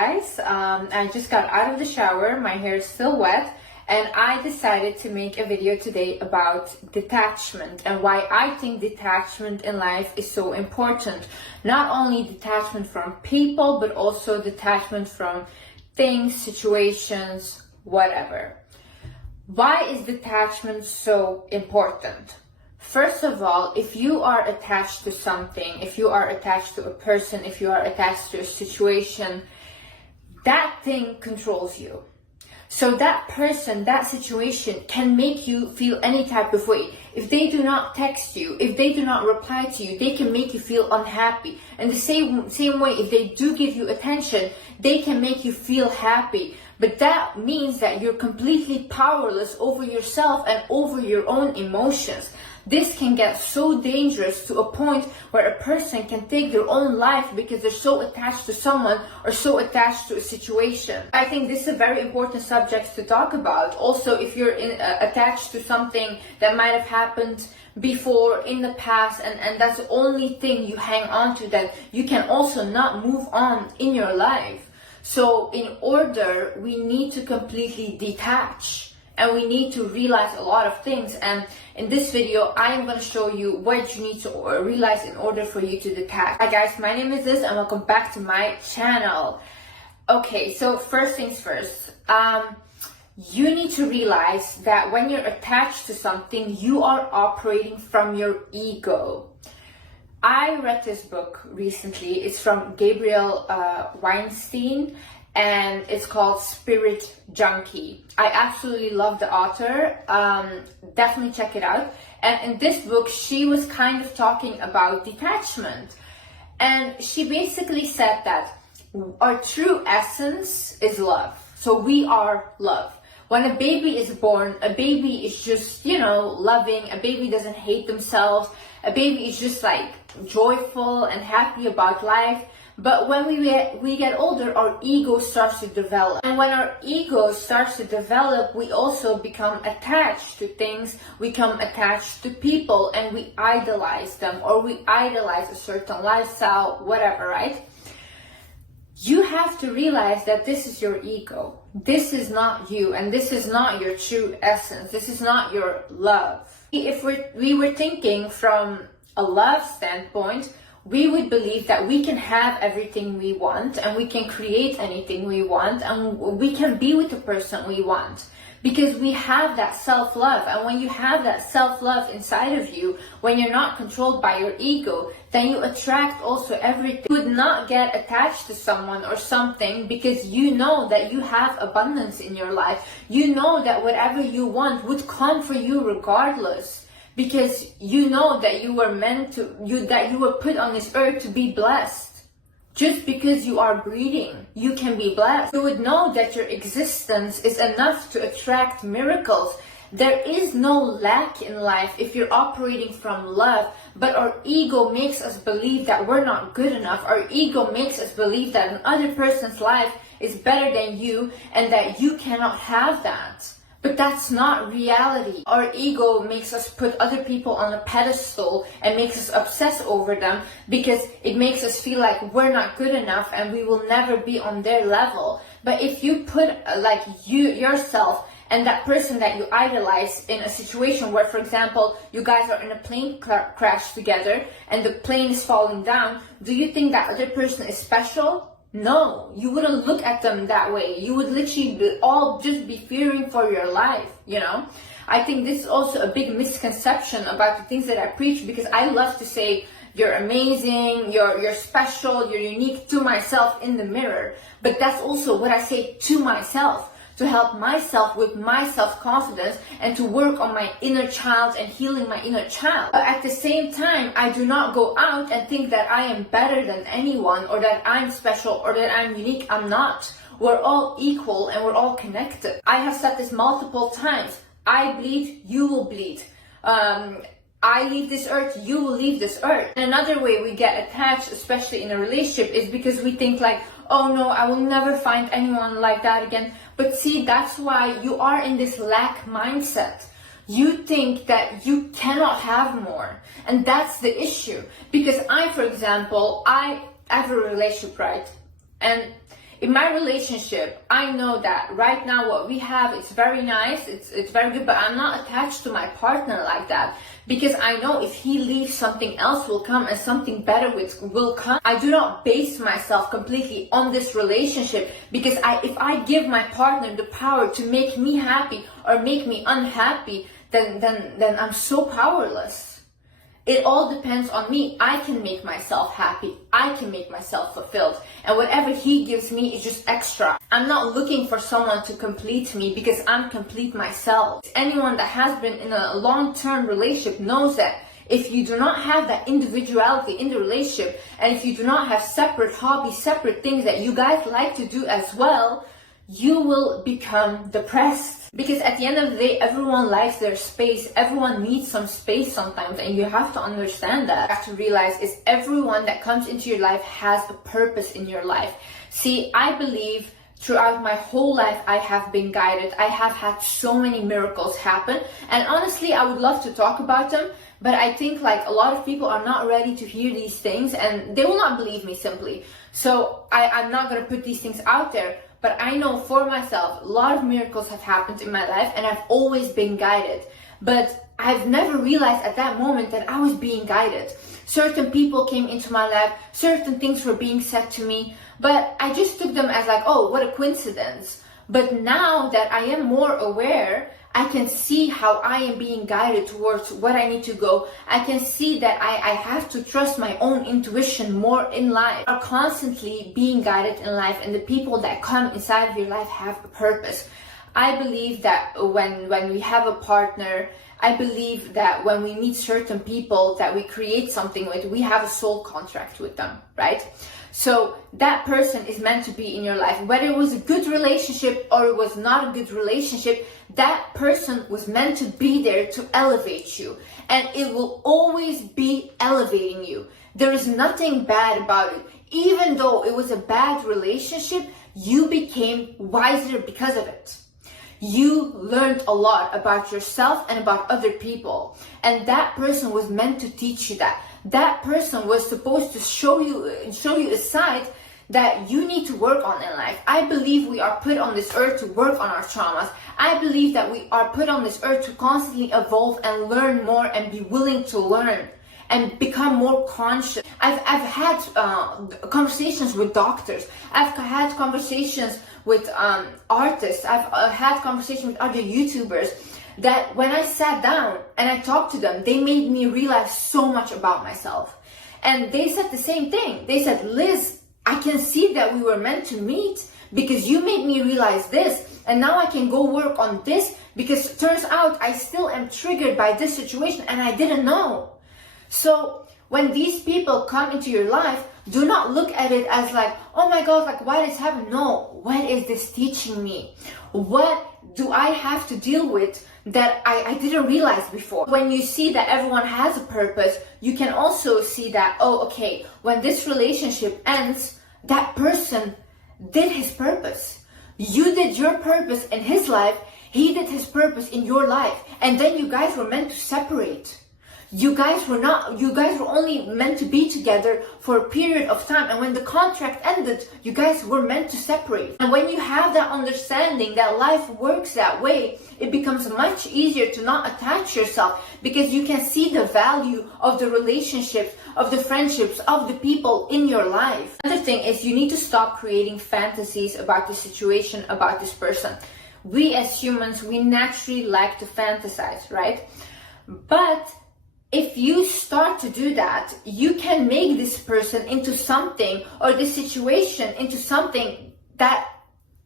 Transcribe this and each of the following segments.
Guys, I just got out of the shower, my hair is still wet, and I decided to make a video today about detachment and why I think detachment in life is so important. Not only detachment from people, but also detachment from things, situations, whatever. Why is detachment so important? First of all, if you are attached to something, if you are attached to a person, if you are attached to a situation, that thing controls you. So that person, that situation can make you feel any type of way. If they do not text you, if they do not reply to you, they can make you feel unhappy. And the same way, if they do give you attention, they can make you feel happy. But that means that you're completely powerless over yourself and over your own emotions. This can get so dangerous to a point where a person can take their own life because they're so attached to someone or so attached to a situation. I think this is a very important subject to talk about. Also, if you're attached to something that might have happened before in the past and that's the only thing you hang on to, then you can also not move on in your life. So in order, we need to completely detach. And we need to realize a lot of things. And in this video, I am going to show you what you need to realize in order for you to detach. Hi guys, my name is Liz and welcome back to my channel. Okay, so first things first. You need to realize that when you're attached to something, you are operating from your ego. I read this book recently. It's from Gabriel Weinstein. And it's called Spirit Junkie. I absolutely love the author. Definitely check it out. And in this book, she was kind of talking about detachment. And she basically said that our true essence is love. So we are love. When a baby is born, a baby is just, loving. A baby doesn't hate themselves. A baby is just like joyful and happy about life. But when we get older, our ego starts to develop. And when our ego starts to develop, we also become attached to things, we become attached to people, and we idolize them, or we idolize a certain lifestyle, whatever, right? You have to realize that this is your ego. This is not you, and this is not your true essence. This is not your love. If we were thinking from a love standpoint, we would believe that we can have everything we want and we can create anything we want and we can be with the person we want because we have that self-love. And when you have that self-love inside of you, when you're not controlled by your ego, then you attract also everything. You would not get attached to someone or something because you know that you have abundance in your life. You know that whatever you want would come for you regardless. Because you know that you were that you were put on this earth to be blessed. Just because you are breathing, you can be blessed. You would know that your existence is enough to attract miracles. There is no lack in life if you're operating from love, but our ego makes us believe that we're not good enough. Our ego makes us believe that another person's life is better than you and that you cannot have that. But that's not reality. Our ego makes us put other people on a pedestal and makes us obsess over them because it makes us feel like we're not good enough and we will never be on their level. But if you put yourself and that person that you idolize in a situation where, for example, you guys are in a plane crash together and the plane is falling down, do you think that other person is special? No, you wouldn't look at them that way. You would literally all just be fearing for your life, I think this is also a big misconception about the things that I preach because I love to say you're amazing, you're special, you're unique to myself in the mirror. But that's also what I say to myself, to help myself with my self-confidence and to work on my inner child and healing my inner child. But at the same time, I do not go out and think that I am better than anyone or that I'm special or that I'm unique. I'm not. We're all equal and we're all connected. I have said this multiple times. I bleed, you will bleed. I leave this earth, you will leave this earth. And another way we get attached, especially in a relationship, is because we think like, oh no, I will never find anyone like that again. But see, that's why you are in this lack mindset. You think that you cannot have more. And that's the issue. Because for example, I have a relationship, right? And In my relationship, I know that right now what we have is very nice, it's very good, but I'm not attached to my partner like that, because I know if he leaves, something else will come and something better will come. I do not base myself completely on this relationship, because if I give my partner the power to make me happy or make me unhappy, then I'm so powerless. It all depends on me. I can make myself happy. I can make myself fulfilled. And whatever he gives me is just extra. I'm not looking for someone to complete me, because I'm complete myself. Anyone that has been in a long-term relationship knows that if you do not have that individuality in the relationship, and if you do not have separate hobbies, separate things that you guys like to do as well, you will become depressed. Because at the end of the day, everyone likes their space. Everyone needs some space sometimes, and you have to understand that. You have to realize is everyone that comes into your life has a purpose in your life. See, I believe throughout my whole life, I have been guided. I have had so many miracles happen. And honestly, I would love to talk about them, but I think like a lot of people are not ready to hear these things, and they will not believe me simply. So I'm not going to put these things out there. But I know for myself, a lot of miracles have happened in my life, and I've always been guided. But I've never realized at that moment that I was being guided. Certain people came into my life, certain things were being said to me, but I just took them as like, oh, what a coincidence. But now that I am more aware, I can see how I am being guided towards what I need to go. I can see that I have to trust my own intuition more in life. You are constantly being guided in life, and the people that come inside of your life have a purpose. I believe that when we have a partner, I believe that when we meet certain people that we create something with, we have a soul contract with them, right? So that person is meant to be in your life. Whether it was a good relationship or it was not a good relationship, that person was meant to be there to elevate you. And it will always be elevating you. There is nothing bad about it. Even though it was a bad relationship, you became wiser because of it. You learned a lot about yourself and about other people. And that person was meant to teach you that. That person was supposed to show you a side that you need to work on in life. I believe we are put on this earth to work on our traumas. I believe that we are put on this earth to constantly evolve and learn more and be willing to learn and become more conscious. I've had conversations with doctors. I've had conversations with artists. I've had conversations with other YouTubers that when I sat down and I talked to them, they made me realize so much about myself. And they said the same thing. They said, Liz, I can see that we were meant to meet because you made me realize this, and now I can go work on this because it turns out I still am triggered by this situation and I didn't know. So when these people come into your life, do not look at it as like, oh my God, like why this happened? No, what is this teaching me? What do I have to deal with that I didn't realize before? When you see that everyone has a purpose, you can also see that, oh, okay, when this relationship ends, that person did his purpose. You did your purpose in his life, he did his purpose in your life, and then you guys were meant to separate. You guys were only meant to be together for a period of time, and when the contract ended, you guys were meant to separate. And when you have that understanding that life works that way, it becomes much easier to not attach yourself, because you can see the value of the relationships, of the friendships, of the people in your life. Another thing is you need to stop creating fantasies about the situation, about this person. We as humans, we naturally like to fantasize, right? But if you start to do that, you can make this person into something, or this situation into something that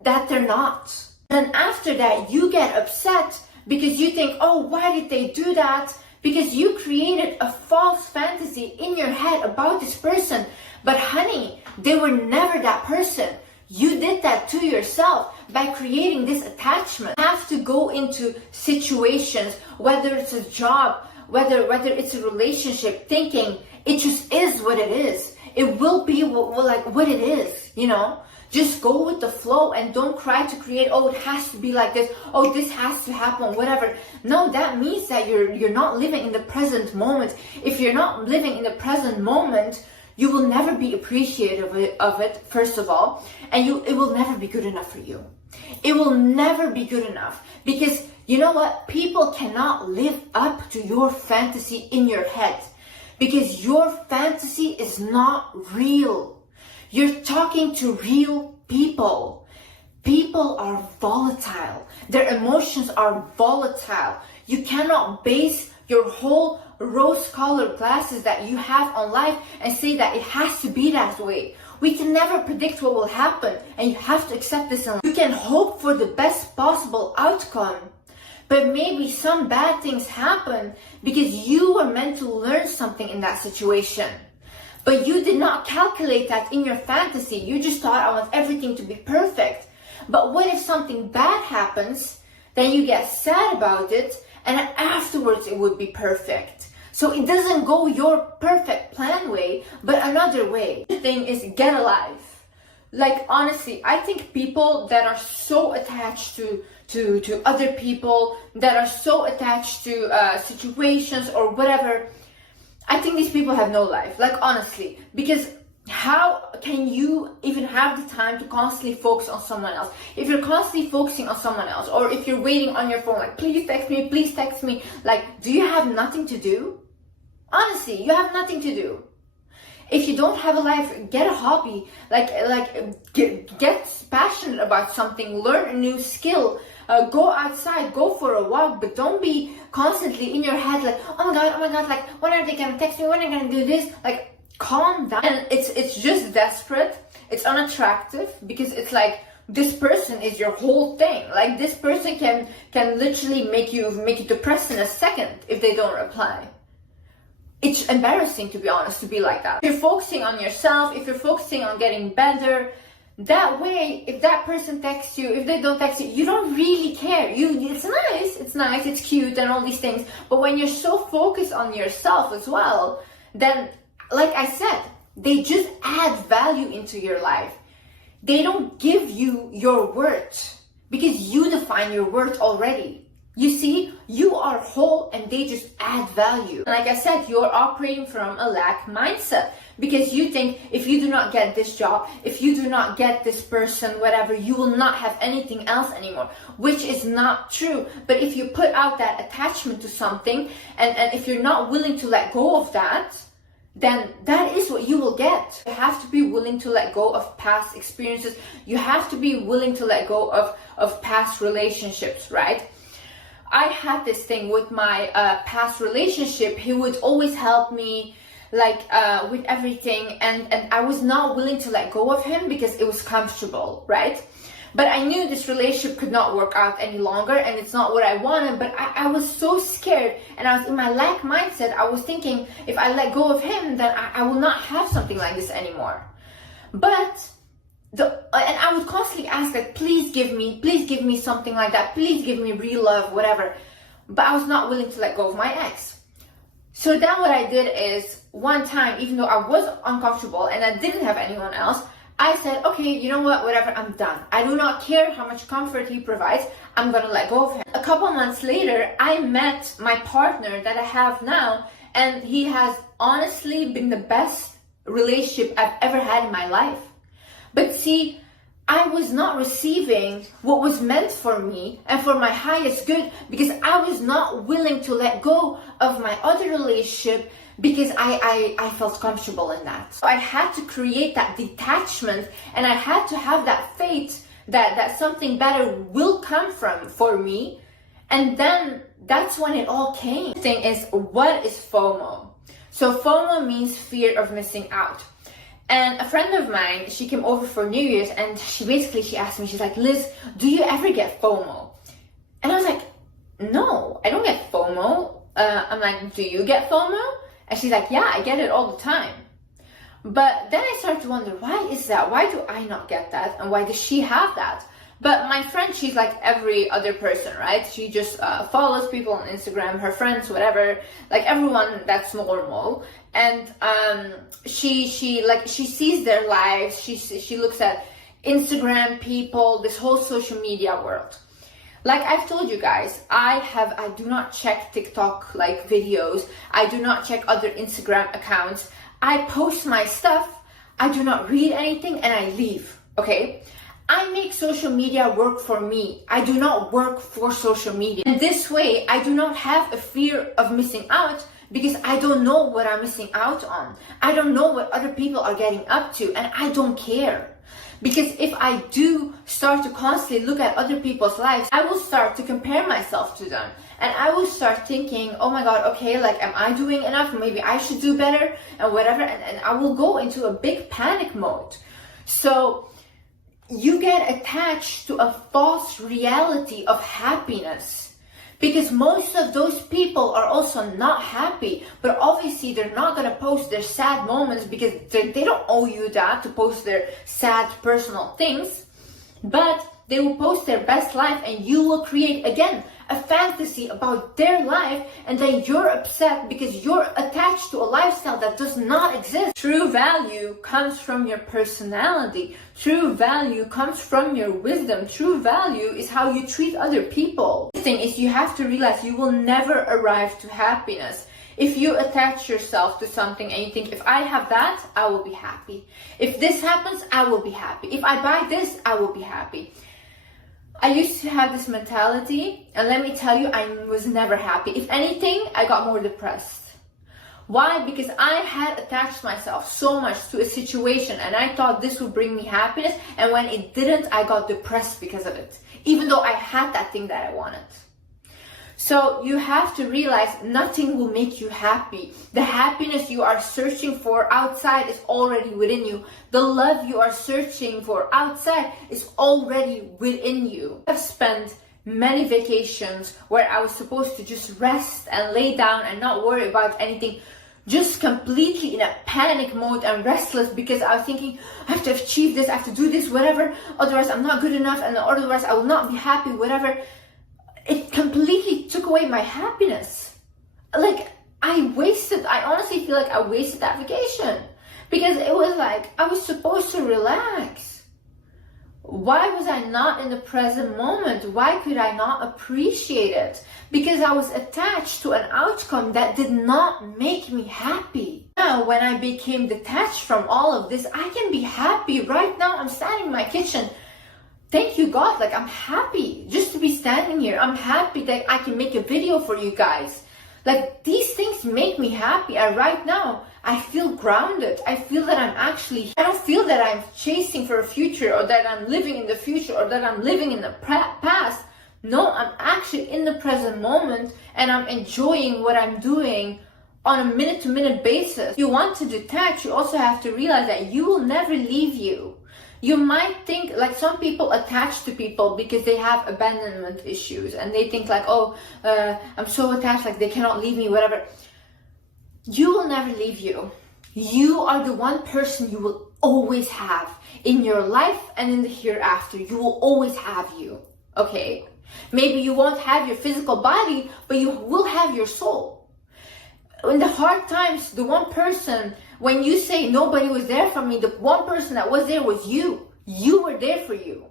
they're not. And after that, you get upset because you think, oh, why did they do that? Because you created a false fantasy in your head about this person. But honey, they were never that person. You did that to yourself by creating this attachment. You have to go into situations, whether it's a job, whether it's a relationship, thinking it just is what it is. It will be what it is, you know? Just go with the flow and don't try to create, oh, it has to be like this, oh, this has to happen, whatever. No, that means that you're not living in the present moment. If you're not living in the present moment, you will never be appreciative of it, first of all, and it will never be good enough for you. It will never be good enough, because you know what? People cannot live up to your fantasy in your head, because your fantasy is not real. You're talking to real people. People are volatile. Their emotions are volatile. You cannot base your whole rose-colored glasses that you have on life and say that it has to be that way. We can never predict what will happen, and you have to accept this in life. You can hope for the best possible outcome, but maybe some bad things happen because you were meant to learn something in that situation. But you did not calculate that in your fantasy. You just thought, I want everything to be perfect. But what if something bad happens, then you get sad about it, and then afterwards it would be perfect. So it doesn't go your perfect plan way, but another way. The thing is, get a life. Like, honestly, I think people that are so attached to other people, that are so attached to situations or whatever, I think these people have no life. Like, honestly, because how can you even have the time to constantly focus on someone else? If you're constantly focusing on someone else, or if you're waiting on your phone, like, please text me, like, do you have nothing to do? Honestly, you have nothing to do. If you don't have a life, get a hobby, get passionate about something, learn a new skill, go outside, go for a walk, but don't be constantly in your head like, oh my god, like, when are they gonna text me, when are they gonna do this? Like, calm down. And it's just desperate, it's unattractive, because it's like, this person is your whole thing. Like, this person can literally make you depressed in a second if they don't reply. It's embarrassing, to be honest, to be like that. If you're focusing on yourself, if you're focusing on getting better, that way, if that person texts you, if they don't text you, you don't really care. It's nice, it's cute and all these things. But when you're so focused on yourself as well, then, like I said, they just add value into your life. They don't give you your worth, because you define your worth already. You see, you are whole and they just add value. Like I said, you're operating from a lack mindset, because you think if you do not get this job, if you do not get this person, whatever, you will not have anything else anymore, which is not true. But if you put out that attachment to something, and if you're not willing to let go of that, then that is what you will get. You have to be willing to let go of past experiences. You have to be willing to let go of past relationships, right? I had this thing with my past relationship. He would always help me, like, with everything, and I was not willing to let go of him because it was comfortable, right? But I knew this relationship could not work out any longer, and it's not what I wanted, but I was so scared, and I was in my lack mindset. I was thinking, if I let go of him, then I will not have something like this anymore. But and I would constantly ask, like, please give me something like that, please give me real love, whatever. But I was not willing to let go of my ex. So then what I did is, one time, even though I was uncomfortable and I didn't have anyone else, I said, okay, you know what, whatever, I'm done. I do not care how much comfort he provides, I'm gonna let go of him. A couple months later, I met my partner that I have now, and he has honestly been the best relationship I've ever had in my life. But see, I was not receiving what was meant for me and for my highest good, because I was not willing to let go of my other relationship, because I felt comfortable in that. So I had to create that detachment, and I had to have that faith that something better will come for me. And then that's when it all came. The thing is, what is FOMO? So FOMO means fear of missing out. And a friend of mine, she came over for New Year's, and she asked me, she's like, Liz, do you ever get FOMO? And I was like, no, I don't get FOMO. I'm like, do you get FOMO? And she's like, yeah, I get it all the time. But then I started to wonder, why is that? Why do I not get that? And why does she have that? But my friend, she's like every other person, right? She just follows people on Instagram, her friends, whatever, like everyone that's normal. And she sees their lives. She looks at Instagram people, this whole social media world. Like I've told you guys, I do not check TikTok like videos. I do not check other Instagram accounts. I post my stuff, I do not read anything, and I leave, okay? I make social media work for me. I do not work for social media. And this way, I do not have a fear of missing out because I don't know what I'm missing out on. I don't know what other people are getting up to, and I don't care. Because if I do start to constantly look at other people's lives, I will start to compare myself to them. And I will start thinking, oh my God, okay, like, am I doing enough? Maybe I should do better and whatever. And I will go into a big panic mode. So you get attached to a false reality of happiness. Because most of those people are also not happy, but obviously they're not going to post their sad moments because they don't owe you that to post their sad personal things, but they will post their best life, and you will create, again, a fantasy about their life, and then you're upset because you're attached to a lifestyle that does not exist. True value comes from your personality. True value comes from your wisdom. True value is how you treat other people. The thing is, you have to realize you will never arrive to happiness. If you attach yourself to something and you think, if I have that, I will be happy. If this happens, I will be happy. If I buy this, I will be happy. I used to have this mentality, and let me tell you, I was never happy. If anything, I got more depressed. Why? Because I had attached myself so much to a situation, and I thought this would bring me happiness, and when it didn't, I got depressed because of it, even though I had that thing that I wanted. So you have to realize nothing will make you happy. The happiness you are searching for outside is already within you. The love you are searching for outside is already within you. I've spent many vacations where I was supposed to just rest and lay down and not worry about anything, just completely in a panic mode and restless because I was thinking, I have to achieve this, I have to do this, whatever, otherwise I'm not good enough, and otherwise I will not be happy, whatever. It completely took away my happiness. Like, I honestly feel like I wasted that vacation because it was like I was supposed to relax. Why was I not in the present moment? Why could I not appreciate it? Because I was attached to an outcome that did not make me happy. Now, when I became detached from all of this, I can be happy. Right now, I'm standing in my kitchen. Thank you, God. Like, I'm happy just to be standing here. I'm happy that I can make a video for you guys. Like, these things make me happy. And right now, I feel grounded. I feel that I don't feel that I'm chasing for a future, or that I'm living in the future, or that I'm living in the past. No, I'm actually in the present moment, and I'm enjoying what I'm doing on a minute-to-minute basis. If you want to detach, you also have to realize that you will never leave you. You might think, like, some people attach to people because they have abandonment issues and they think like, oh, I'm so attached, like they cannot leave me, whatever. You will never leave you. You are the one person you will always have in your life and in the hereafter. You will always have you, okay? Maybe you won't have your physical body, but you will have your soul. In the hard times, the one person, when you say nobody was there for me, the one person that was there was you. You were there for you.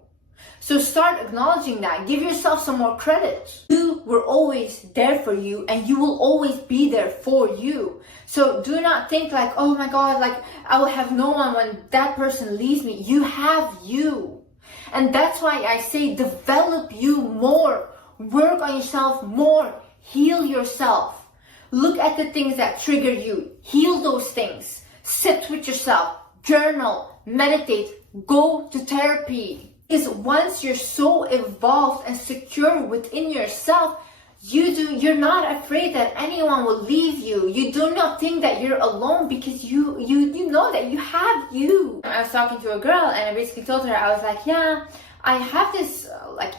So start acknowledging that. Give yourself some more credit. You were always there for you, and you will always be there for you. So do not think like, oh my God, like I will have no one when that person leaves me. You have you. And that's why I say develop you more. Work on yourself more. Heal yourself. Look at the things that trigger you. Heal those things. Sit with yourself. Journal. Meditate. Go to therapy. Because once you're so evolved and secure within yourself, you're not afraid that anyone will leave you. You do not think that you're alone because you know that you have you. I was talking to a girl and I basically told her, I was like, yeah, I have this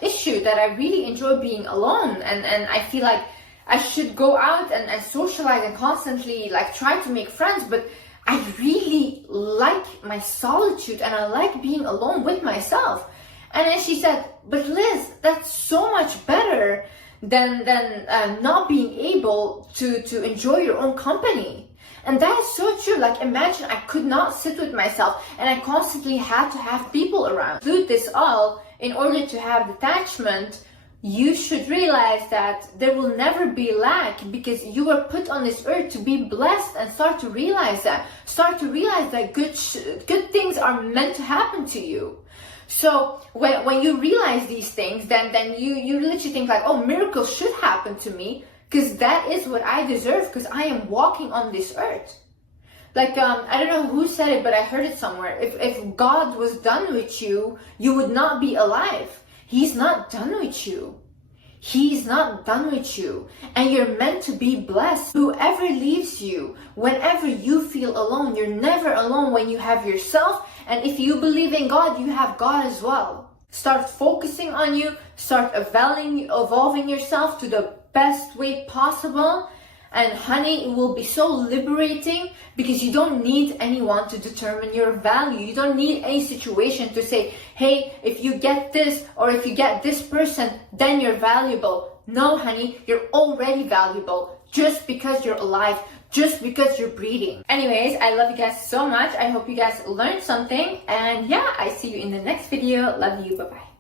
issue that I really enjoy being alone, and I feel like I should go out and socialize and constantly try to make friends, but I really like my solitude and I like being alone with myself. And then she said, but Liz, that's so much better than not being able to enjoy your own company. And that is so true. Like, imagine I could not sit with myself and I constantly had to have people around. Include this all in order to have detachment. you should realize that there will never be lack, because you were put on this earth to be blessed, and start to realize that. Start to realize that good things are meant to happen to you. So when you realize these things, then you literally think like, oh, miracles should happen to me, because that is what I deserve, because I am walking on this earth. Like, I don't know who said it, but I heard it somewhere. If God was done with you, you would not be alive. He's not done with you. He's not done with you. And you're meant to be blessed. Whoever leaves you, whenever you feel alone, you're never alone when you have yourself. And if you believe in God, you have God as well. Start focusing on you. Start evolving yourself to the best way possible. And honey, it will be so liberating, because you don't need anyone to determine your value. You don't need any situation to say, hey, if you get this or if you get this person, then you're valuable. No, honey, you're already valuable just because you're alive, just because you're breathing. Anyways, I love you guys so much. I hope you guys learned something. And yeah, I see you in the next video. Love you. Bye-bye.